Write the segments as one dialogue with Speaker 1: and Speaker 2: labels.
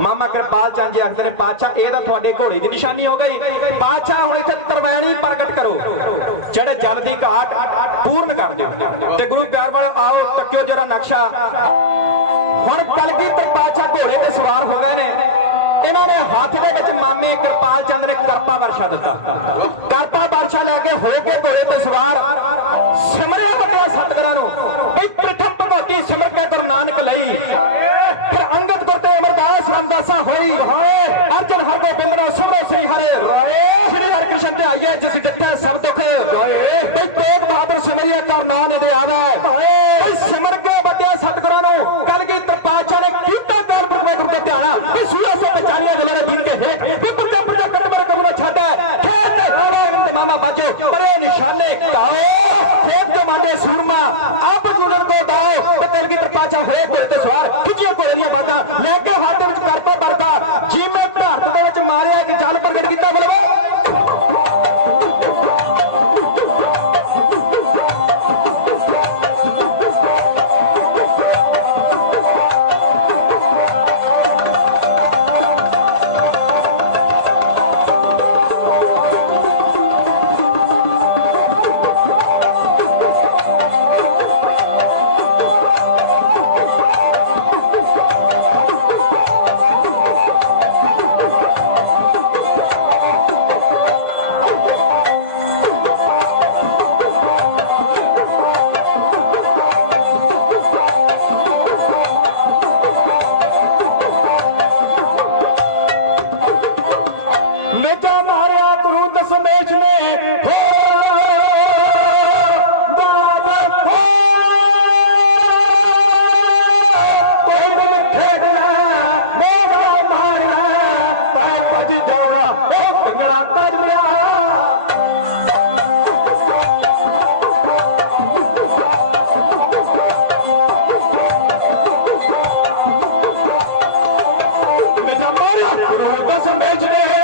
Speaker 1: ਮਾਮਾ ਕਿਰਪਾਲ ਚੰਦ ਜੀ ਆਖਦੇ ਨੇ, ਪਾਤਸ਼ਾਹ, ਇਹ ਤਾਂ ਤੁਹਾਡੇ ਘੋੜੇ ਦੀ ਨਿਸ਼ਾਨੀ ਹੋ ਗਈ। ਪਾਤਸ਼ਾਹ, ਹੁਣ ਇੱਥੇ ਤਰਵੈਣੀ ਪ੍ਰਗਟ ਕਰੋ। ਜਿਹੜੇ ਜਲ ਦੀ ਘਾਟ ਪੂਰਨ ਕਰ ਦਿਓ। ਤੇ ਗੁਰੂ ਪਿਆਰ ਵਾਲਿਓ, ਆਓ, ਤੱਕਿਓ ਜਰਾ ਨਕਸ਼ਾ। ਹੁਣ ਕਲਗੀਧਰ ਪਾਤਸ਼ਾਹ ਘੋੜੇ ਤੇ ਸਵਾਰ ਹੋ ਗਏ ਨੇ। ਇਹਨਾਂ ਨੇ ਹੱਥ ਦੇ ਵਿੱਚ ਮਾਮੇ ਕਿਰਪਾਲ ਚੰਦ ਨੇ ਕਰਪਾ ਵਰਸ਼ਾ ਦਿੱਤਾ। ਕਰਪਾ ਵਰਸ਼ਾ ਲੈ ਕੇ ਹੋ ਕੇ ਘੋੜੇ ਤੇ ਸਵਾਰ। ਸਿਮਰਿਆ ਵੱਡਿਆ ਸਤਿਗੁਰਾਂ ਨੂੰ, ਬਈ ਪ੍ਰਥਮ ਭਗਵਤੀ ਸਿਮਰ ਕੇ ਹੋਈ ਅਰਜਨ ਹਰਗੋਬਿੰਦ ਨੂੰ ਸਿਮਰੋ ਸ੍ਰੀ ਹਰੇ ਰਾਏ। ਸ੍ਰੀ ਹਰਿ ਕ੍ਰਿਸ਼ਨ ਤੇ ਆਈਏ ਜਿਸ ਡਿੱਠਾ ਸਭ ਦੁੱਖ ਗਏ ਬਈ ਤੇਗ ਬਹਾਦਰ ਸਿਮਰਿਆ ਕਰ ਨਾਮ ਇਹਦੇ ਆਵੇ। ਬਈ ਸਿਮਰ ਕੇ ਵੱਡਿਆ ਸਤਿਗੁਰਾਂ ਨੂੰ ਕਲ ਕੀ ਤਰਪਾਚਾ ਨੇ ਕੀਤਾ ਗੌਰ ਗੁਰਮੇ ਗੁਰ ਦੇ ਧਿਆਣਾ ਵੀ ਸੂਆ ਸੋ ਪਛਾਣਿਆ ਜਲਰੇ ਦਿਨ ਕੇ ਹੇਠ ਵੀ ਪੁਰਜਾ ਪੁਰਜਾ ਕਟਵਰ ਕਬੂਨਾ ਛਾਦਾ ਖੇਤ ਰਾਵਾ ਇੰਦ ਮਾਮਾ ਬਾਜੋ ਪਰੇ ਨਿਸ਼ਾਨੇ ਕਾਓ ਖੇਤ ਦੇ ਮਾਡੇ ਸੂਰਮਾ ਆਪ ਜੁੜਨ ਕੋ ਦਾਓ। ਤੇ ਕਲ ਕੀ ਤਰਪਾਚਾ ਹੋਏ ਤੇ ਸਵਾਰ ਖਿੱਚੀਆਂ ਘੋੜੇ ਦੀਆਂ ਬਾਤਾਂ ਲੈ ਕੇ ਹੱਥ ਮੇਜਾ ਮਾਰਿਆ ਗੁਰੂ ਦਸਮੇਸ਼ ਨੇ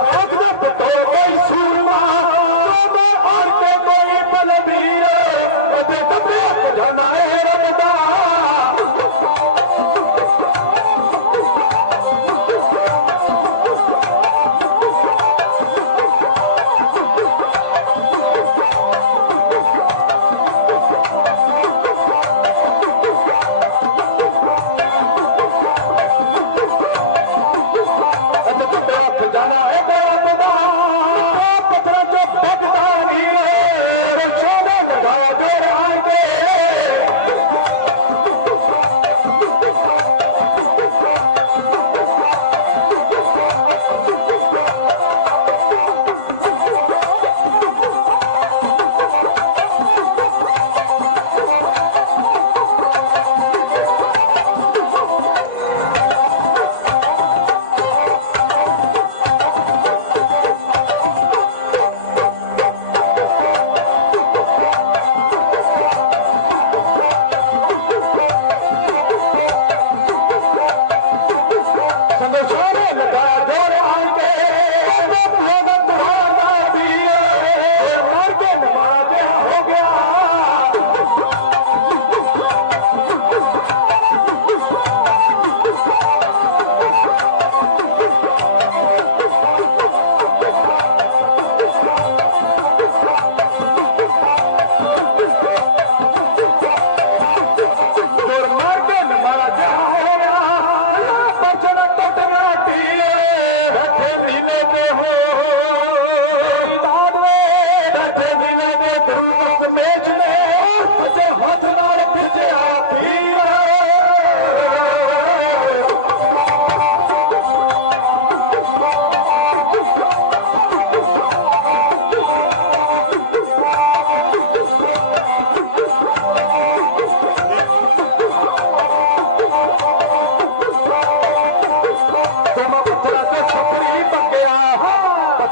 Speaker 1: 아, Chega, tá?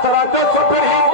Speaker 1: Taranta here.